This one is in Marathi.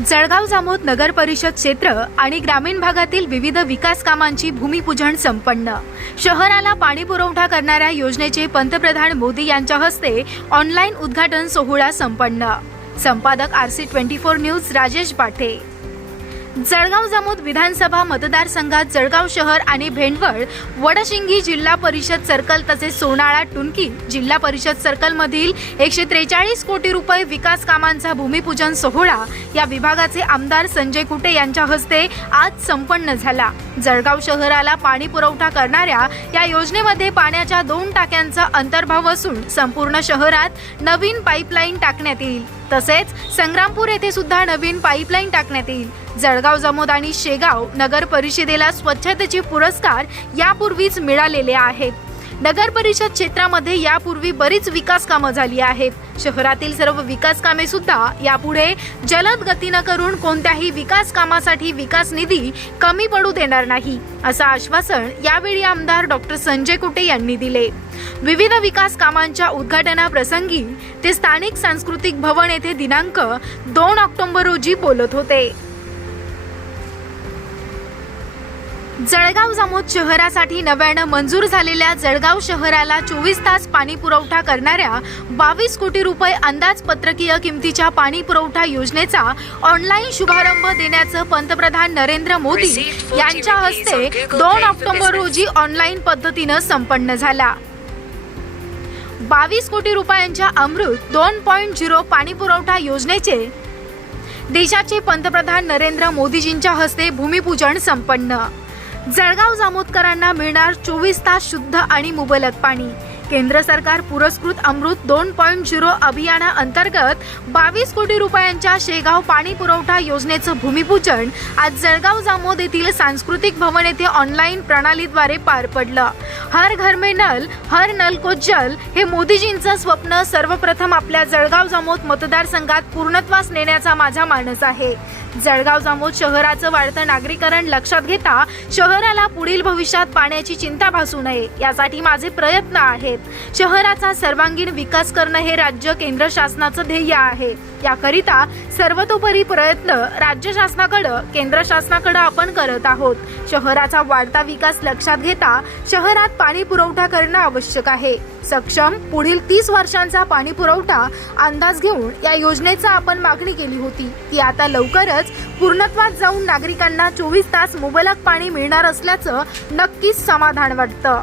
जळगाव जामोद नगर परिषद क्षेत्र आणि ग्रामीण भागातील विविध विकास कामांची भूमिपूजन संपन्न. शहराला पाणी पुरवठा करणाऱ्या योजनेचे पंतप्रधान मोदी यांच्या हस्ते ऑनलाईन उद्घाटन सोहळा संपन्न. संपादक R C twenty four news Rajesh Bathe Jalgaon Jamod विधानसभा मतदारसंघात जळगाव शहर आणि भेंडवळ वडशिंगी जिल्हा परिषद सर्कल तसेच सोनाळा टुनकी जिल्हा परिषद सर्कल मधील एकशे त्रेचाळीस कोटी रुपये विकास कामांचा भूमिपूजन सोहळा या विभागाचे आमदार संजय कुटे यांच्या हस्ते आज संपन्न झाला. जळगाव शहराला पाणी पुरवठा करणाऱ्या या योजनेमध्ये पाण्याच्या दोन टाक्यांचा अंतर्भाव असून संपूर्ण शहरात नवीन पाईपलाईन टाकण्यात येईल. तसेच संग्रामपूर येथे सुद्धा नवीन पाईपलाईन टाकण्यात येईल. जळगाव जमोद आणि शेगाव नगर परिषदेला स्वच्छतेचे पुरस्कार यापूर्वीच मिळालेले आहेत. नगर परिषद क्षेत्रामध्ये यापूर्वी बरीच विकास कामं झाली आहेत. शहरातील सर्व विकास कामे सुद्धा यापुढे जलद गतीनं करून कोणत्याही विकास कामासाठी विकास निधी कमी पडू देणार नाही असं आश्वासन यावेळी आमदार डॉक्टर संजय कुटे यांनी दिले. विविध विकास कामांच्या उद्घाटनाप्रसंगी ते स्थानिक सांस्कृतिक भवन येथे दिनांक दोन ऑक्टोबर रोजी बोलत होते. जळगाव जामोद शहरासाठी नव्यानं मंजूर झालेल्या जळगाव शहराला चोवीस तास पाणी पुरवठा करणाऱ्या बावीस कोटी रुपये अंदाजपत्रकीय किमतीच्या पाणी पुरवठा योजनेचा ऑनलाईन शुभारंभ देण्याचं पंतप्रधान नरेंद्र मोदी यांच्या हस्ते दोन ऑक्टोबर रोजी ऑनलाईन पद्धतीनं संपन्न झाला. बावीस कोटी रुपयांच्या अमृत दोन पॉईंट झिरो पाणी पुरवठा योजनेचे देशाचे पंतप्रधान नरेंद्र मोदीजींच्या हस्ते भूमिपूजन संपन्न. जळगाव जामोदकरांना मिळणार चोवीस तास शुद्ध आणि मुबलक पाणी. केंद्र सरकार पुरस्कृत अमृत दोन पॉईंट झिरो अभियानाअंतर्गत बावीस कोटी रुपयांच्या शेगाव पाणी पुरवठा योजनेचं भूमिपूजन आज जळगाव जामोद येथील सांस्कृतिक भवन येथे ऑनलाईन प्रणालीद्वारे पार पडलं. हर घर में नल हर नल को जल हे मोदीजींचं स्वप्न. सर्वप्रथम आपल्या जळगाव जामोद मतदारसंघात पूर्णत्वास नेण्याचा माझा मानस आहे. जळगाव जामोद शहराचं वाढतं नागरीकरण लक्षात घेता शहराला पुढील भविष्यात पाण्याची चिंता भासू नये. यासाठी माझे प्रयत्न आहेत. आहेत शहराचा सर्वांगीण विकास करणं हे राज्य केंद्र शासनाचं ध्येय आहे. याकरिता सर्वतोपरी प्रयत्न राज्य शासनाकडं केंद्र शासनाकडं आपण करत आहोत. शहराचा वाढता विकास लक्षात घेता शहरात पाणी पुरवठा करणं आवश्यक आहे. सक्षम पुढील तीस वर्षांचा पाणी पुरवठा अंदाज घेऊन या योजनेचा आपण मागणी केली होती. ती आता लवकरच पूर्णत्वात जाऊन नागरिकांना चोवीस तास मुबलक पाणी मिळणार असल्याचं नक्कीच समाधान वाटतं.